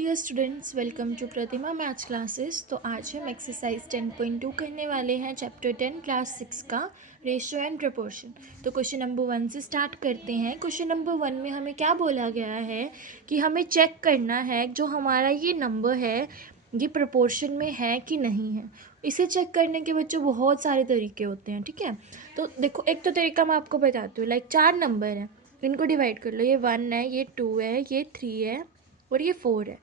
Dear students, welcome to Pratima maths classes. तो आज हम एक्सरसाइज 10.2 करने वाले हैं, चैप्टर 10 क्लास 6 का रेशियो एंड प्रपोर्शन। तो क्वेश्चन नंबर 1 से स्टार्ट करते हैं। क्वेश्चन नंबर 1 में हमें क्या बोला गया है कि हमें चेक करना है जो हमारा ये नंबर है ये प्रपोर्शन में है कि नहीं है। इसे चेक करने के बच्चों बहुत सारे तरीके होते हैं, ठीक है। तो देखो, एक तो तरीका मैं आपको बताती हूँ। लाइक 4 नंबर हैं, इनको डिवाइड कर लो। ये 1 है, ये 2 है, ये 3 है और ये 4 है।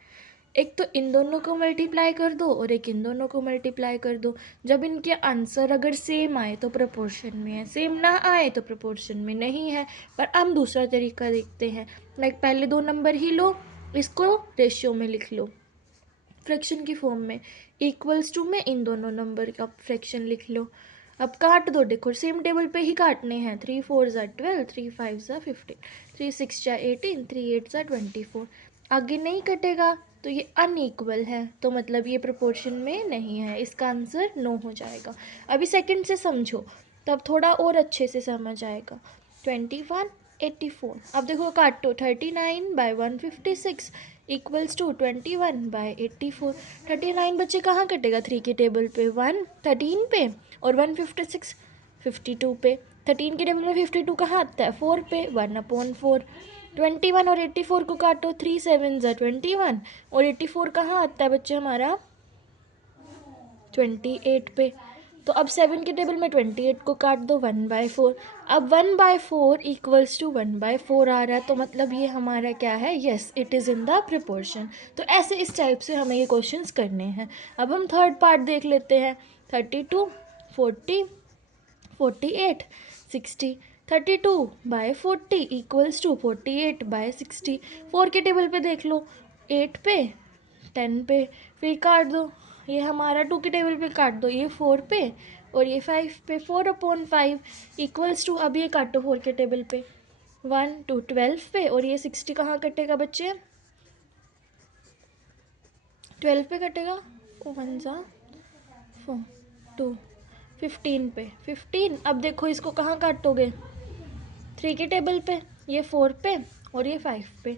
एक तो इन दोनों को मल्टीप्लाई कर दो और एक इन दोनों को मल्टीप्लाई कर दो। जब इनके आंसर अगर सेम आए तो प्रपोर्शन में है, सेम ना आए तो प्रपोर्शन में नहीं है। पर हम दूसरा तरीका देखते हैं। लाइक पहले 2 नंबर ही लो, इसको रेशियो में लिख लो, फ्रैक्शन की फॉर्म में। इक्वल्स टू में इन दोनों नंबर का फ्रैक्शन लिख लो। अब काट दो, देखो सेम टेबल पे ही काटने हैं। 3 4 ज़ा 12, 3 5 ज़ा 15, 3 6 ज़ा 18, 3 8 ज़ा 24। आगे नहीं कटेगा तो ये अनइक्वल है, तो मतलब ये प्रोपोर्शन में नहीं है। इसका आंसर नो हो जाएगा। अभी सेकंड से समझो, तब थोड़ा और अच्छे से समझ आएगा। 21 84। अब देखो काटो, 39/156 इक्वल्स टू 21/84। 39 बच्चे कहाँ कटेगा 3 के टेबल पे? 1 13 पे और 156 52 पे। 13 के टेबल में 52 कहाँ आता है? 4 पे, 1/4। 21 और 84 को काटो, 3 7 ज़ा 21 और 84 कहाँ आता है बच्चे हमारा? 28 पे। तो अब 7 के टेबल में 28 को काट दो, 1/4। अब 1/4 इक्वल्स टू 1/4 आ रहा है, तो मतलब ये हमारा क्या है? Yes, it is in the proportion. तो ऐसे इस टाइप से हमें ये क्वेश्चंस करने हैं। अब हम थर्ड पार्ट देख लेते हैं। 32 40 48 60। 32/40 इक्वल्स टू 48/60। 4 के टेबल पे देख लो, 8 पे 10 पे, फिर काट दो। ये हमारा 2 के टेबल पे काट दो, ये 4 पे और ये 5 पे। 4/5 इक्वल्स टू, अब ये काटो 4 के टेबल पे, 1 2 12 पे और ये 60 कहाँ कटेगा बच्चे? 12 पे कटेगा। 1 ज़ा 4 2 15 पे 15। अब देखो इसको कहाँ काटोगे? 3 के टेबल पे, ये 4 पे और ये 5 पे।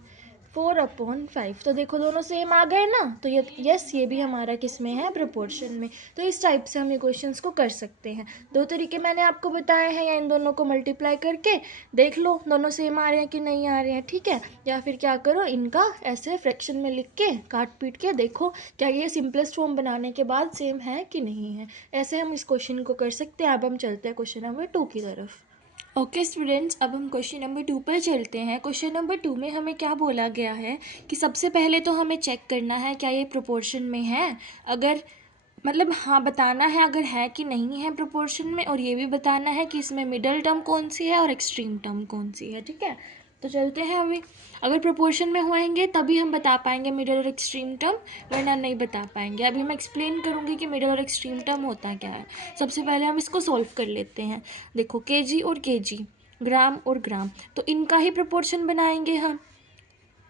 4/5। तो देखो दोनों सेम आ गए ना, तो ये यस, ये भी हमारा किस में है? प्रोपोर्शन में। तो इस टाइप से हम ये क्वेश्चंस को कर सकते हैं। 2 तरीके मैंने आपको बताए हैं, या इन दोनों को मल्टीप्लाई करके देख लो दोनों सेम आ रहे हैं कि नहीं आ रहे हैं, ठीक है। या फिर क्या करो, इनका ऐसे फ्रैक्शन में लिख के काट पीट के देखो क्या ये सिंपलेस्ट फॉर्म बनाने के बाद सेम है कि नहीं है। ऐसे हम इस क्वेश्चन को कर सकते हैं। अब हम चलते हैं क्वेश्चन नंबर 2 की तरफ। ओके स्टूडेंट्स, अब हम क्वेश्चन नंबर 2 पर चलते हैं। क्वेश्चन नंबर 2 में हमें क्या बोला गया है कि सबसे पहले तो हमें चेक करना है क्या ये प्रोपोर्शन में है। अगर मतलब हाँ बताना है अगर है कि नहीं है प्रोपोर्शन में, और ये भी बताना है कि इसमें मिडल टर्म कौन सी है और एक्सट्रीम टर्म कौन सी है, ठीक है। तो चलते हैं अभी। अगर प्रोपोर्शन में होएंगे तभी हम बता पाएंगे मिडल और एक्सट्रीम टर्म, वरना नहीं बता पाएंगे। अभी मैं एक्सप्लेन करूँगी कि मिडल और एक्सट्रीम टर्म होता क्या है। सबसे पहले हम इसको सॉल्व कर लेते हैं। देखो, केजी और केजी, ग्राम और ग्राम, तो इनका ही प्रोपोर्शन बनाएंगे हम।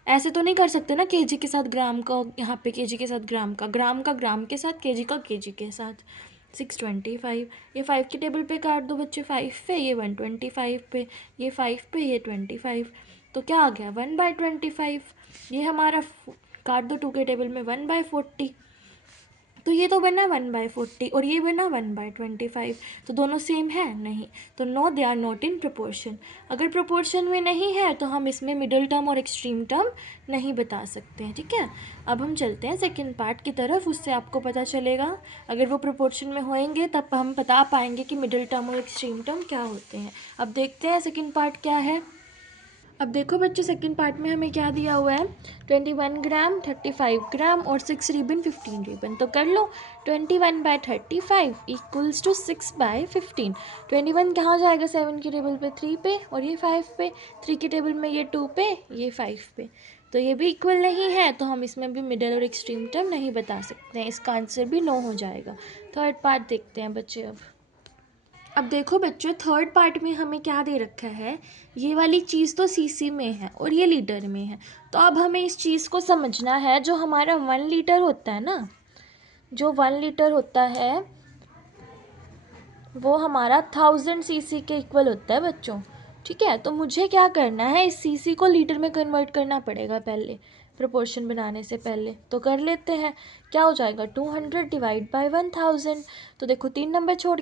ऐसे तो नहीं कर सकते ना, केजी के साथ ग्राम का, यहाँ पे केजी के साथ ग्राम का, ग्राम का ग्राम के साथ, केजी का केजी के साथ। 625। ये 5 के टेबल पे काट दो बच्चे, 5 पे, ये 125 पे, ये 5 पे, ये 25। तो क्या आ गया? 1/25। ये हमारा काट दो 2 के टेबल में, 1/40। तो ये तो बना 1/40 और ये बना 1/25। तो दोनों सेम है? नहीं। तो no, they are not in proportion. अगर प्रोपोर्शन में नहीं है तो हम इसमें मिडिल टर्म और एक्सट्रीम टर्म नहीं बता सकते हैं, ठीक है। अब हम चलते हैं सेकंड पार्ट की तरफ, उससे आपको पता चलेगा। अगर वो प्रोपोर्शन में होएंगे तब हम बता पाएंगे कि मिडिल टर्म और एक्सट्रीम टर्म क्या होते हैं। अब देखते हैं सेकेंड पार्ट क्या है। अब देखो बच्चों, सेकंड पार्ट में हमें क्या दिया हुआ है? 21 ग्राम, 35 ग्राम और 6 रिबन, 15 रिबन। तो कर लो, 21/35 इक्वल्स टू 6/15। 21 कहाँ जाएगा? 7 के टेबल पे 3 पे और ये 5 पे। 3 के टेबल में ये 2 पे, ये 5 पे। तो ये भी इक्वल नहीं है, तो हम इसमें भी मिडल और एक्सट्रीम टर्म नहीं बता सकते हैं। इसका आंसर भी नो हो जाएगा। थर्ड पार्ट देखते हैं बच्चे। अब देखो बच्चों, थर्ड पार्ट में हमें क्या दे रखा है? ये वाली चीज़ तो सीसी में है और ये लीटर में है। तो अब हमें इस चीज़ को समझना है। जो हमारा 1 लीटर होता है ना, जो 1 लीटर होता है वो हमारा 1000 सीसी के इक्वल होता है बच्चों, ठीक है। तो मुझे क्या करना है? इस सीसी को लीटर में कन्वर्ट करना पड़ेगा पहले। प्रोपोर्शन बनाने से पहले, तो कर लेते हैं। क्या हो जाएगा 200 डिवाइड बाय 1000। तो देखो 3 नंबर छोड़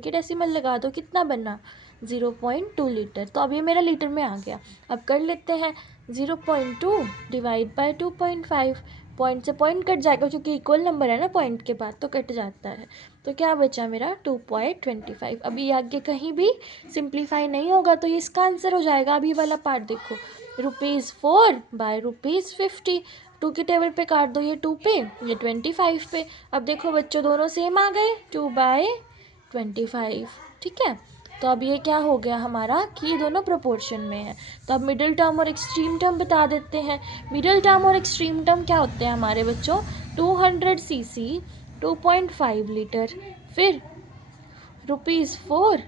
के डेसिमल लगा दो, कितना बना 0.2 लीटर। तो अब ये मेरा लीटर में आ गया। अब कर लेते हैं 0.2 डिवाइड बाय 2.5। पॉइंट से पॉइंट कट जाएगा क्योंकि इक्वल नंबर है ना पॉइंट के बाद, तो कट जाता है। तो क्या बचा मेरा 2.25। अभी ये आगे कहीं भी सिंप्लीफाई नहीं होगा, तो ये इसका आंसर हो जाएगा। अभी वाला पार्ट देखो, ₹4 बाय ₹50। 2 के टेबल पे काट दो, ये 2 पे, ये 25 पे। अब देखो बच्चों दोनों सेम आ गए, 2/25। ठीक है, तो अब ये क्या हो गया हमारा कि ये दोनों प्रोपोर्शन में है। तो अब मिडिल टर्म और एक्सट्रीम टर्म बता देते हैं। मिडिल टर्म और एक्सट्रीम टर्म क्या होते हैं हमारे बच्चों, 200 cc 2.5 लीटर, फिर ₹4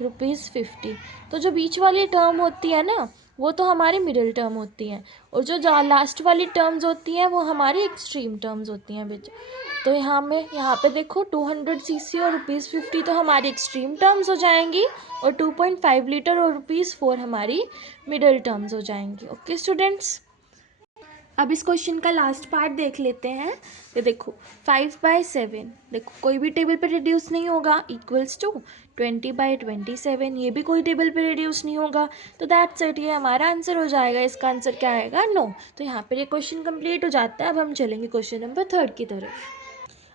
₹50। तो जो बीच वाली टर्म होती है ना वो तो हमारी मिडिल टर्म होती हैं, और जो लास्ट वाली टर्म्स होती हैं वो हमारी एक्सट्रीम टर्म्स होती हैं बच्चों। तो यहाँ पे देखो 200 cc और ₹50 तो हमारी एक्सट्रीम टर्म्स हो जाएंगी, और 2.5 लीटर और ₹4 हमारी मिडिल टर्म्स हो जाएंगी। ओके स्टूडेंट्स, अब इस क्वेश्चन का लास्ट पार्ट देख लेते हैं। ये देखो 5/7, देखो कोई भी टेबल पे रिड्यूस नहीं होगा, इक्वल्स टू 20/27। ये भी कोई टेबल पे रिड्यूस नहीं होगा, तो दैट्स इट, ये हमारा आंसर हो जाएगा। इसका आंसर क्या आएगा, नो। तो यहाँ पर ये क्वेश्चन कंप्लीट हो जाता है। अब हम चलेंगे क्वेश्चन नंबर 3 की तरफ।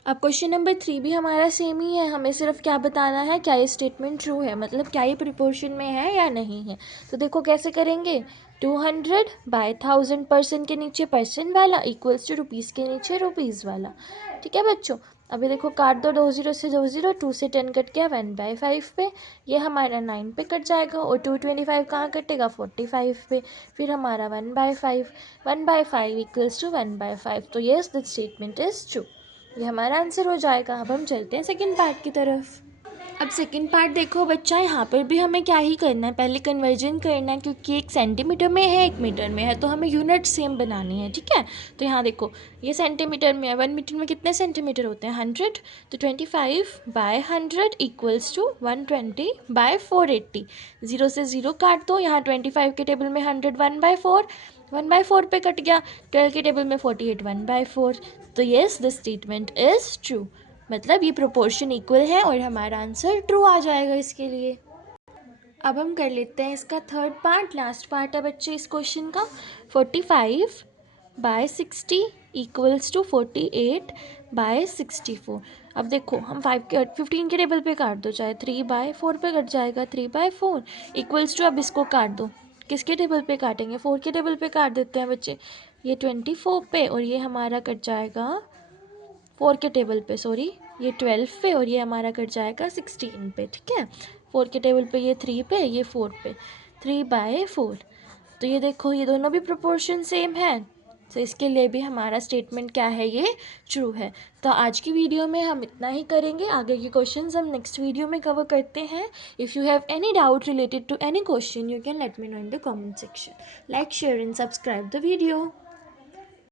अब क्वेश्चन नंबर 3 भी हमारा सेम ही है। हमें सिर्फ क्या बताना है, क्या ये स्टेटमेंट ट्रू है, मतलब क्या ये प्रोपोर्शन में है या नहीं है। तो देखो कैसे करेंगे, 200/1000 परसेंट के नीचे परसेंट वाला इक्वल्स टू रुपीज़ के नीचे रुपीज़ वाला। ठीक है बच्चों, अभी देखो काट दो, 2 0 से 2 0, 2 से 10 कट गया 1/5 पे, ये हमारा 9 पे कट जाएगा, और 225 कहाँ कटेगा 45 पे, फिर हमारा 1/5, 1/5 इक्वल्स टू 1/5। तो yes the statement is true, ये हमारा आंसर हो जाएगा। अब हम चलते हैं सेकंड पार्ट की तरफ। अब सेकंड पार्ट देखो बच्चा, यहाँ पर भी हमें क्या ही करना है, पहले कन्वर्जन करना है, क्योंकि एक सेंटीमीटर में है एक मीटर में है, तो हमें यूनिट सेम बनानी है। ठीक है, तो यहाँ देखो ये सेंटीमीटर में है, 1 मीटर में कितने सेंटीमीटर होते हैं 100, तो 25/100 इक्वल्स टू 120/480। 0 से 0 काट दो, यहाँ 25 के टेबल में 100 1/4 पे कट गया, 12 के टेबल में 48 1/4। तो yes the statement is true, मतलब ये प्रोपोर्शन इक्वल है और हमारा आंसर ट्रू आ जाएगा इसके लिए। अब हम कर लेते हैं इसका थर्ड पार्ट, लास्ट पार्ट है बच्चे इस क्वेश्चन का। 45/60 इक्वल्स टू 48/64। अब देखो हम 15 के टेबल पे काट दो, चाहे 3/4 पे कट जाएगा, 3/4 इक्वल्स टू, अब इसको काट दो, किसके टेबल पे काटेंगे, 4 के टेबल पे काट देते हैं बच्चे, ये 24 पे, और ये हमारा कट जाएगा 4 के टेबल पे, सॉरी ये 12 पे, और ये हमारा कट जाएगा 16 पे। ठीक है, 4 के टेबल पे ये 3 पे, ये 4 पे, 3/4। तो ये देखो ये दोनों भी प्रोपोर्शन सेम है, तो इसके लिए भी हमारा स्टेटमेंट क्या है, ये ट्रू है। तो आज की वीडियो में हम इतना ही करेंगे, आगे के क्वेश्चंस हम नेक्स्ट वीडियो में कवर करते हैं। If you have any doubt related to any question, you can let me know in the comment section. Like, share and subscribe the video.